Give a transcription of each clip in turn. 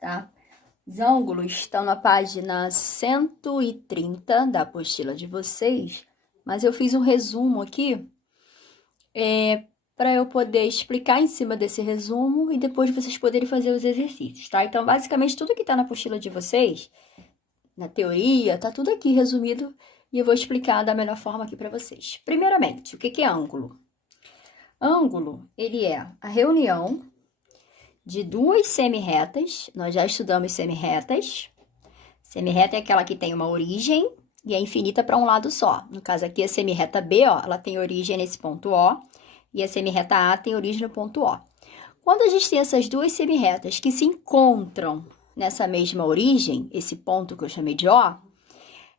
tá? Os ângulos estão na página 130 da apostila de vocês, mas eu fiz um resumo aqui para eu poder explicar em cima desse resumo e depois vocês poderem fazer os exercícios, tá? Então, basicamente, tudo que tá na apostila de vocês, na teoria, tá tudo aqui resumido e eu vou explicar da melhor forma aqui para vocês. Primeiramente, o que é ângulo? Ângulo, ele é a reunião de duas semirretas. Nós já estudamos semirretas. Semirreta é aquela que tem uma origem e é infinita para um lado só. No caso aqui, a semirreta B, ó, ela tem origem nesse ponto O, e a semirreta A tem origem no ponto O. Quando a gente tem essas duas semirretas que se encontram nessa mesma origem, esse ponto que eu chamei de O,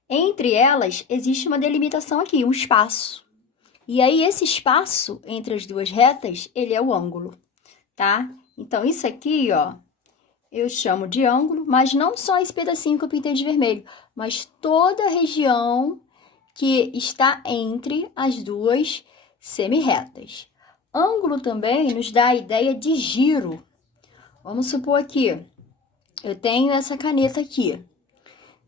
entre elas existe uma delimitação aqui, um espaço. E aí, esse espaço entre as duas retas, ele é o ângulo, tá? Então, isso aqui, ó, eu chamo de ângulo, mas não só esse pedacinho que eu pintei de vermelho, mas toda a região que está entre as duas semirretas. Ângulo também nos dá a ideia de giro. Vamos supor aqui, eu tenho essa caneta aqui,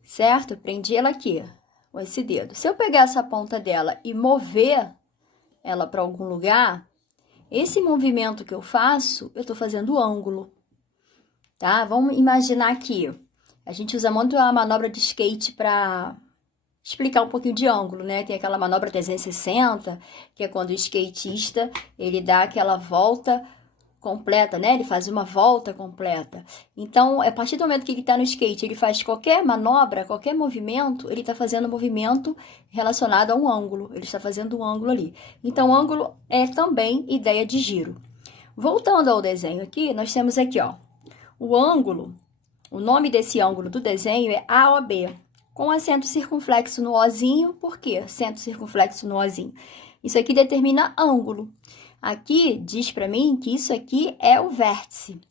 certo? Eu prendi ela aqui, com esse dedo. Se eu pegar essa ponta dela e mover ela para algum lugar, esse movimento que eu faço, eu tô fazendo ângulo, tá? Vamos imaginar aqui, a gente usa muito a manobra de skate para explicar um pouquinho de ângulo, né? Tem aquela manobra 360, que é quando o skatista, ele dá aquela volta completa, né? Ele faz uma volta completa. Então, a partir do momento que ele tá no skate, ele faz qualquer manobra, qualquer movimento, ele tá fazendo um movimento relacionado a um ângulo. Ele está fazendo um ângulo ali. Então, ângulo é também ideia de giro. Voltando ao desenho aqui, nós temos aqui, ó, o ângulo, o nome desse ângulo do desenho é AOB, com acento circunflexo no Ozinho. Por quê? Acento circunflexo no Ozinho. Isso aqui determina ângulo. Aqui diz para mim que isso aqui é o vértice.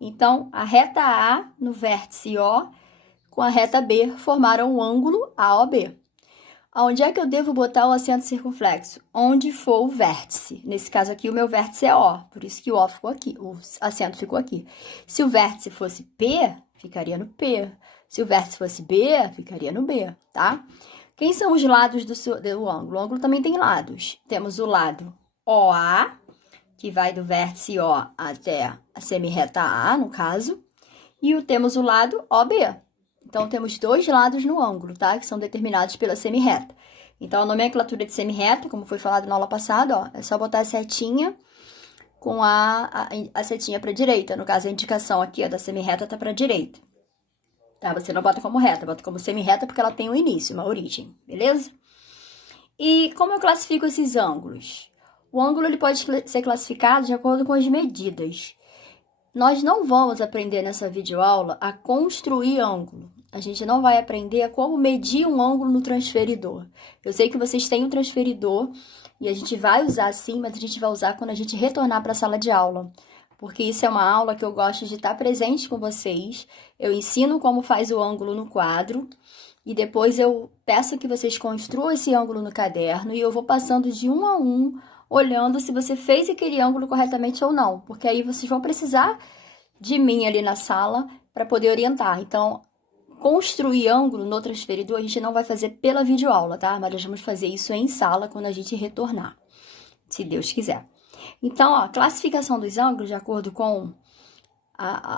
Então, a reta A no vértice O com a reta B formaram um ângulo AOB. Onde é que eu devo botar o acento circunflexo? Onde for o vértice. Nesse caso aqui, o meu vértice é O, por isso que o O ficou aqui, o acento ficou aqui. Se o vértice fosse P, ficaria no P. Se o vértice fosse B, ficaria no B, tá? Quem são os lados do ângulo? O ângulo também tem lados. Temos o lado OA, que vai do vértice O até a semirreta A, no caso. E temos o lado OB. Então, temos dois lados no ângulo, tá? Que são determinados pela semirreta. Então, a nomenclatura de semirreta, como foi falado na aula passada, ó, é só botar a setinha com a setinha para a direita. No caso, a indicação aqui ó, da semirreta tá para a direita. Tá? Você não bota como reta, bota como semirreta porque ela tem um início, uma origem, beleza? E como eu classifico esses ângulos? O ângulo ele pode ser classificado de acordo com as medidas. Nós não vamos aprender nessa videoaula a construir ângulo. A gente não vai aprender a como medir um ângulo no transferidor. Eu sei que vocês têm um transferidor e a gente vai usar sim, mas a gente vai usar quando a gente retornar para a sala de aula. Porque isso é uma aula que eu gosto de estar presente com vocês. Eu ensino como faz o ângulo no quadro. E depois eu peço que vocês construam esse ângulo no caderno e eu vou passando de um a um, olhando se você fez aquele ângulo corretamente ou não. Porque aí vocês vão precisar de mim ali na sala para poder orientar. Então, construir ângulo no transferidor a gente não vai fazer pela videoaula, tá? Mas nós vamos fazer isso em sala quando a gente retornar, se Deus quiser. Então, ó, a classificação dos ângulos, de acordo com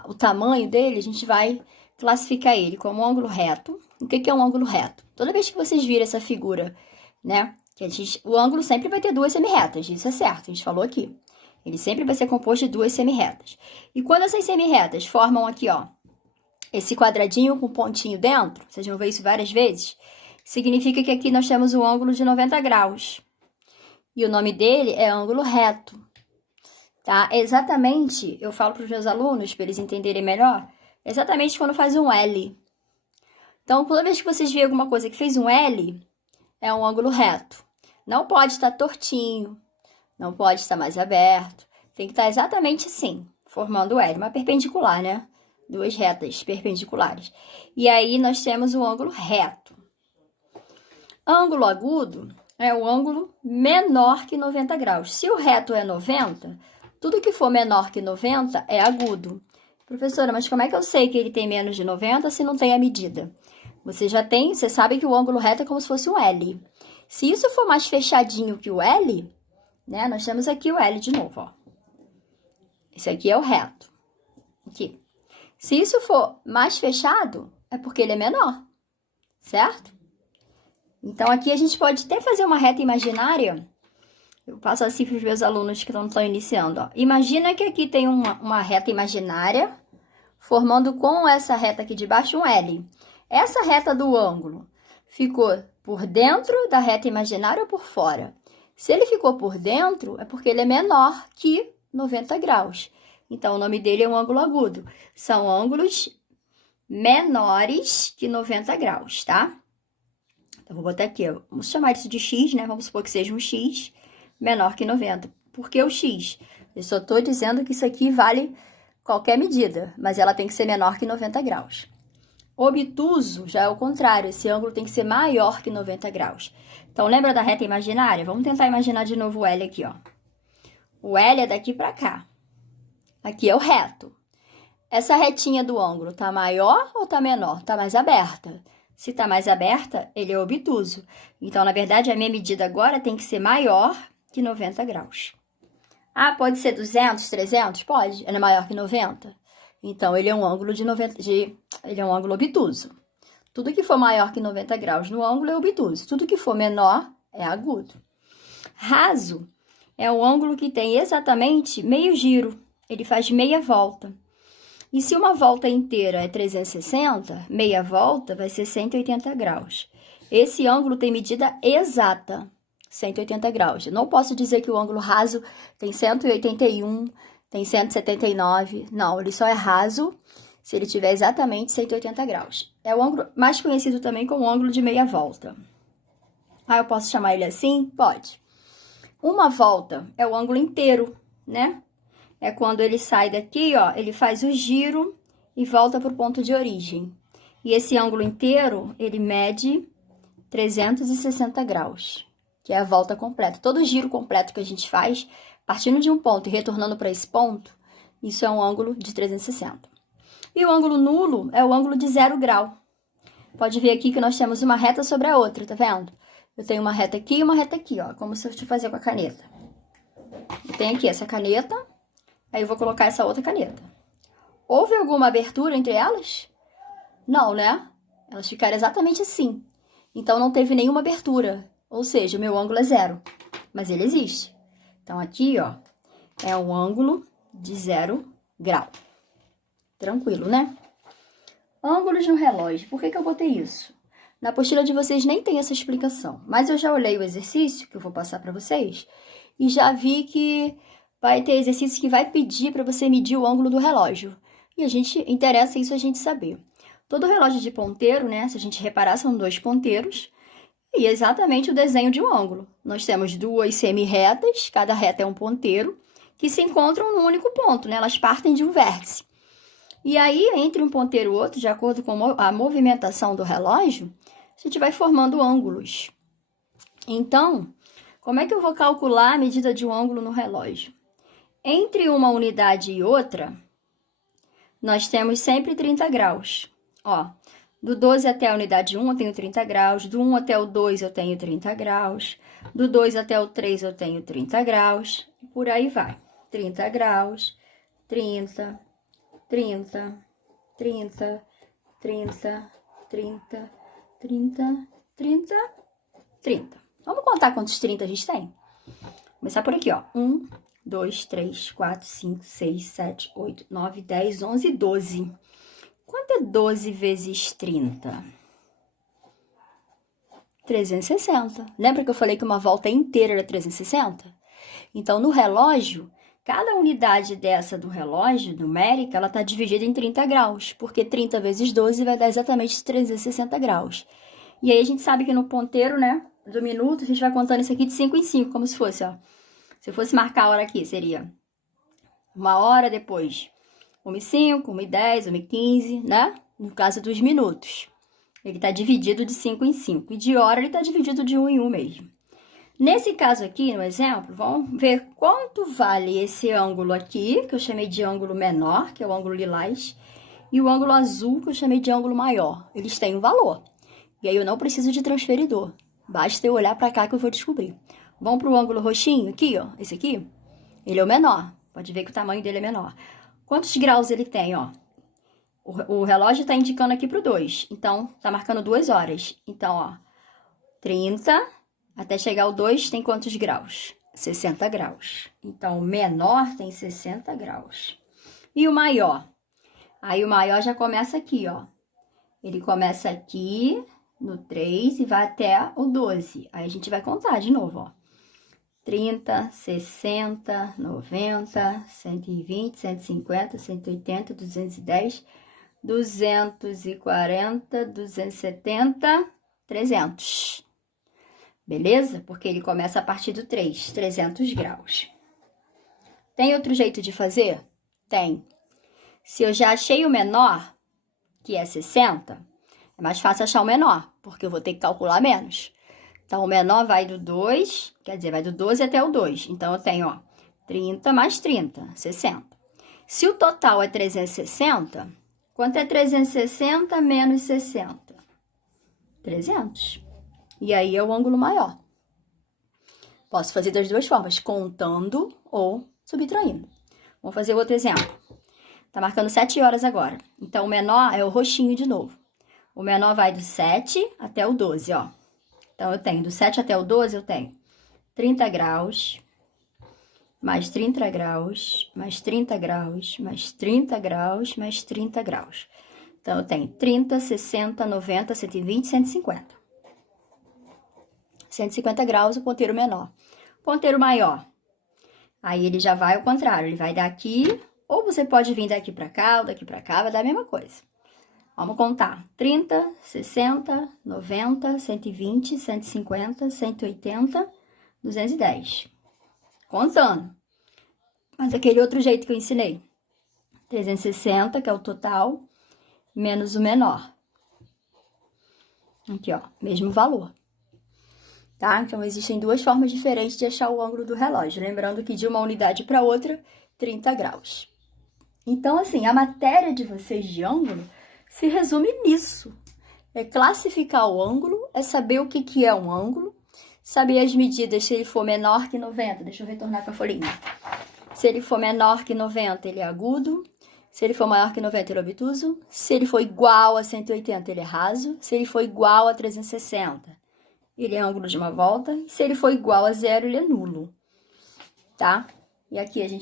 o tamanho dele, a gente vai classificar ele como um ângulo reto. O que é um ângulo reto? Toda vez que vocês virem essa figura, né? Que o ângulo sempre vai ter duas semirretas, isso é certo, a gente falou aqui. Ele sempre vai ser composto de duas semirretas. E quando essas semirretas formam aqui, ó, esse quadradinho com pontinho dentro, vocês vão ver isso várias vezes, significa que aqui nós temos um ângulo de 90 graus. E o nome dele é ângulo reto, tá? Exatamente, eu falo para os meus alunos, para eles entenderem melhor, exatamente quando faz um L. Então, toda vez que vocês verem alguma coisa que fez um L, é um ângulo reto. Não pode estar tortinho, não pode estar mais aberto, tem que estar exatamente assim, formando o L, uma perpendicular, né? Duas retas perpendiculares. E aí, nós temos o ângulo reto. Ângulo agudo é o ângulo menor que 90 graus. Se o reto é 90, tudo que for menor que 90 é agudo. Professora, mas como é que eu sei que ele tem menos de 90 se não tem a medida? Você sabe que o ângulo reto é como se fosse um L. Se isso for mais fechadinho que o L, né? Nós temos aqui o L de novo, ó. Esse aqui é o reto. Aqui. Se isso for mais fechado, é porque ele é menor, certo? Então, aqui a gente pode até fazer uma reta imaginária. Eu passo assim para os meus alunos que estão iniciando, ó. Imagina que aqui tem uma reta imaginária, formando com essa reta aqui de baixo um L. Essa reta do ângulo ficou por dentro da reta imaginária ou por fora? Se ele ficou por dentro, é porque ele é menor que 90 graus. Então, o nome dele é um ângulo agudo. São ângulos menores que 90 graus, tá? Então, vou botar aqui, ó. Vamos chamar isso de X, né? Vamos supor que seja um X menor que 90. Por que o X? Eu só estou dizendo que isso aqui vale qualquer medida, mas ela tem que ser menor que 90 graus. Obtuso já é o contrário, esse ângulo tem que ser maior que 90 graus. Então, lembra da reta imaginária? Vamos tentar imaginar de novo o L aqui, ó. O L é daqui para cá. Aqui é o reto. Essa retinha do ângulo tá maior ou tá menor? Tá mais aberta. Se tá mais aberta, ele é obtuso. Então, na verdade, a minha medida agora tem que ser maior que 90 graus. Ah, pode ser 200, 300? Pode. Ele é maior que 90? Então, ele é um ângulo ele é um ângulo obtuso. Tudo que for maior que 90 graus no ângulo é obtuso. Tudo que for menor é agudo. Raso é o ângulo que tem exatamente meio giro. Ele faz meia volta. E se uma volta inteira é 360, meia volta vai ser 180 graus. Esse ângulo tem medida exata, 180 graus. Eu não posso dizer que o ângulo raso tem 181, tem 179. Não, ele só é raso se ele tiver exatamente 180 graus. É o ângulo mais conhecido também como ângulo de meia volta. Ah, eu posso chamar ele assim? Pode. Uma volta é o ângulo inteiro, né? É quando ele sai daqui, ó, ele faz o giro e volta para o ponto de origem. E esse ângulo inteiro, ele mede 360 graus, que é a volta completa. Todo giro completo que a gente faz, partindo de um ponto e retornando para esse ponto, isso é um ângulo de 360. E o ângulo nulo é o ângulo de 0 grau. Pode ver aqui que nós temos uma reta sobre a outra, tá vendo? Eu tenho uma reta aqui e uma reta aqui, ó, como se eu te fazer com a caneta. Eu tenho aqui essa caneta, aí eu vou colocar essa outra caneta. Houve alguma abertura entre elas? Não, né? Elas ficaram exatamente assim. Então, não teve nenhuma abertura. Ou seja, o meu ângulo é 0. Mas ele existe. Então, aqui, ó, é um ângulo de 0 grau. Tranquilo, né? Ângulos no relógio. Por que eu botei isso? Na apostila de vocês nem tem essa explicação. Mas eu já olhei o exercício que eu vou passar para vocês e já vi que vai ter exercício que vai pedir para você medir o ângulo do relógio. E interessa isso a gente saber. Todo relógio de ponteiro, né? Se a gente reparar, são 2 ponteiros. E é exatamente o desenho de um ângulo. Nós temos 2 semi-retas, cada reta é um ponteiro, que se encontram num único ponto, né? Elas partem de um vértice. E aí, entre um ponteiro e outro, de acordo com a movimentação do relógio, a gente vai formando ângulos. Então, como é que eu vou calcular a medida de um ângulo no relógio? Entre uma unidade e outra, nós temos sempre 30 graus. Ó, do 12 até a unidade 1 eu tenho 30 graus, do 1 até o 2 eu tenho 30 graus, do 2 até o 3 eu tenho 30 graus, e por aí vai. 30 graus, 30, 30, 30, 30, 30, 30, 30, 30. Vamos contar quantos 30 a gente tem? Começar por aqui, ó. 1, 2, 3, 4, 5, 6, 7, 8, 9, 10, 11, 12. Quanto é 12 vezes 30? 360. Lembra que eu falei que uma volta inteira era 360? Então, no relógio, cada unidade dessa do relógio, numérica, ela está dividida em 30 graus, porque 30 vezes 12 vai dar exatamente 360 graus. E aí, a gente sabe que no ponteiro, né, do minuto, a gente vai contando isso aqui de 5 em 5, como se fosse, ó. Se eu fosse marcar a hora aqui, seria 1 hora depois, 1h05, 1h10, 1h15, né? No caso dos minutos. Ele está dividido de 5 em 5. E de hora, ele está dividido de 1 em 1 mesmo. Nesse caso aqui, no exemplo, vamos ver quanto vale esse ângulo aqui, que eu chamei de ângulo menor, que é o ângulo lilás, e o ângulo azul, que eu chamei de ângulo maior. Eles têm um valor. E aí eu não preciso de transferidor. Basta eu olhar para cá que eu vou descobrir. Vamos para o ângulo roxinho aqui, ó. Esse aqui, ele é o menor. Pode ver que o tamanho dele é menor. Quantos graus ele tem, ó? O relógio está indicando aqui para o 2. Então, tá marcando 2 horas. Então, ó, 30 até chegar ao 2 tem quantos graus? 60 graus. Então, o menor tem 60 graus. E o maior? Aí, o maior já começa aqui, ó. Ele começa aqui no 3 e vai até o 12. Aí, a gente vai contar de novo, ó. 30, 60, 90, 120, 150, 180, 210, 240, 270, 300. Beleza? Porque ele começa a partir do 3, 300 graus. Tem outro jeito de fazer? Tem. Se eu já achei o menor, que é 60, é mais fácil achar o menor, porque eu vou ter que calcular menos. Então, o menor vai do 2, quer dizer, vai do 12 até o 2. Então, eu tenho, ó, 30 mais 30, 60. Se o total é 360, quanto é 360 menos 60? 300. E aí é o ângulo maior. Posso fazer das duas formas, contando ou subtraindo. Vamos fazer outro exemplo. Tá marcando 7 horas agora. Então, o menor é o roxinho de novo. O menor vai do 7 até o 12, ó. Então, eu tenho do 7 até o 12, eu tenho 30 graus, mais 30 graus, mais 30 graus, mais 30 graus, mais 30 graus. Então, eu tenho 30, 60, 90, 120, 150. 150 graus, o ponteiro menor. Ponteiro maior. Aí, ele já vai ao contrário. Ele vai daqui, ou você pode vir daqui pra cá, ou daqui pra cá, vai dar a mesma coisa. Vamos contar. 30, 60, 90, 120, 150, 180, 210. Contando. Mas aquele outro jeito que eu ensinei. 360, que é o total, menos o menor. Aqui, ó, mesmo valor. Tá? Então, existem duas formas diferentes de achar o ângulo do relógio. Lembrando que de uma unidade para outra, 30 graus. Então, assim, a matéria de vocês de ângulo se resume nisso. É classificar o ângulo, é saber o que é um ângulo, saber as medidas se ele for menor que 90. Deixa eu retornar com a folhinha. Se ele for menor que 90, ele é agudo. Se ele for maior que 90, ele é obtuso. Se ele for igual a 180, ele é raso. Se ele for igual a 360, ele é ângulo de uma volta. Se ele for igual a 0, ele é nulo. Tá? E aqui a gente